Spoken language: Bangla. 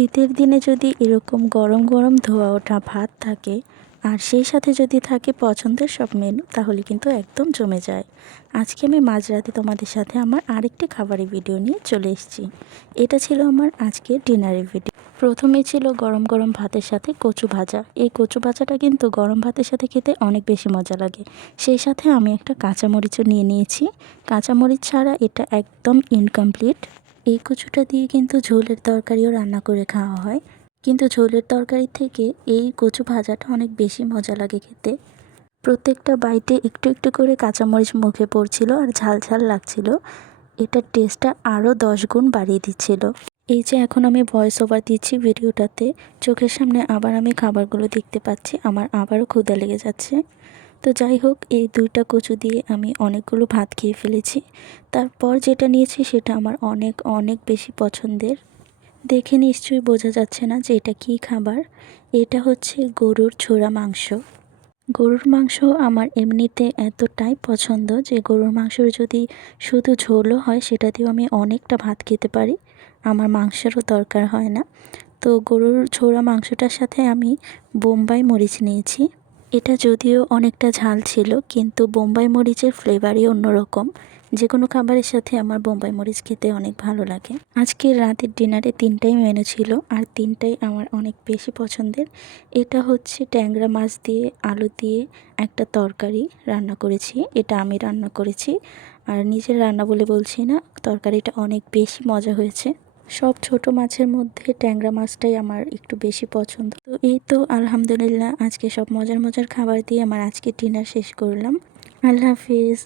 শীতের দিনে যদি এরকম গরম গরম ধোয়া ওঠা ভাত থাকে আর সেই সাথে যদি থাকে পছন্দের সব মেনু, তাহলে কিন্তু একদম জমে যায়। আজকে আমি মাঝরাতে তোমাদের সাথে আমার আরেকটি খাবারের ভিডিও নিয়ে চলে এসেছি। এটা ছিল আমার আজকে ডিনারের ভিডিও। প্রথমে ছিল গরম গরম ভাতের সাথে কচু ভাজা। এই কচু ভাজাটা কিন্তু গরম ভাতের সাথে খেতে অনেক বেশি মজা লাগে। সেই সাথে আমি একটা কাঁচামরিচও নিয়ে নিয়েছি। কাঁচামরিচ ছাড়া এটা একদম ইনকমপ্লিট। এই কচুটা দিয়ে কিন্তু ঝোলের তরকারিও রান্না করে খাওয়া হয়, কিন্তু ঝোলের তরকারি থেকে এই কচু ভাজাটা অনেক বেশি মজা লাগে খেতে। প্রত্যেকটা বাইটে একটু একটু করে কাঁচামরিচ মুখে পড়ছিল আর ঝাল ঝাল লাগছিল। এটার টেস্টটা আরও 10 গুণ বাড়িয়ে দিচ্ছিল। এই যে এখন আমি ভয়েস ওভার দিচ্ছি ভিডিওটাতে, চোখের সামনে আবার আমি খাবারগুলো দেখতে পাচ্ছি, আমার আবারও ক্ষুধা লেগে যাচ্ছে। তো যাই হোক, এই দুইটা কচু দিয়ে আমি অনেকগুলো ভাত খেয়ে ফেলেছি। তারপর যেটা নিয়েছি সেটা আমার অনেক অনেক বেশি পছন্দের। দেখে নিশ্চয়ই বোঝা যাচ্ছে না যে এটা কী খাবার। এটা হচ্ছে গরুর ছোড়া মাংস। গরুর মাংস আমার এমনিতে এতটাই পছন্দ যে গরুর মাংসের যদি শুধু ঝোলও হয় সেটা দিয়েও আমি অনেকটা ভাত খেতে পারি, আমার মাংসেরও দরকার হয় না। তো গরুর ছোড়া মাংসটার সাথে আমি বোম্বাই মরিচ নিয়েছি। এটা যদিও অনেকটা ঝাল ছিল, কিন্তু বোম্বাই মরিচের ফ্লেভারই অন্যরকম। যে কোনো খাবারের সাথে আমার বোম্বাই মরিচ খেতে অনেক ভালো লাগে। আজকের রাতের ডিনারে 3টাই মেনু ছিল আর 3টাই আমার অনেক বেশি পছন্দের। এটা হচ্ছে ট্যাংরা মাছ দিয়ে আলু দিয়ে একটা তরকারি রান্না করেছি। এটা আমি রান্না করেছি আর নিজের রান্না বলে বলছি না, তরকারিটা অনেক বেশি মজা হয়েছে। সব ছোট মাছের মধ্যে ট্যাংরা মাছটাই আমার একটু বেশি পছন্দ। তো এই তো আলহামদুলিল্লাহ, আজকে সব মজার মজার খাবার দিয়ে আমার আজকে ডিনার শেষ করলাম। আল্লাহ হাফিজ।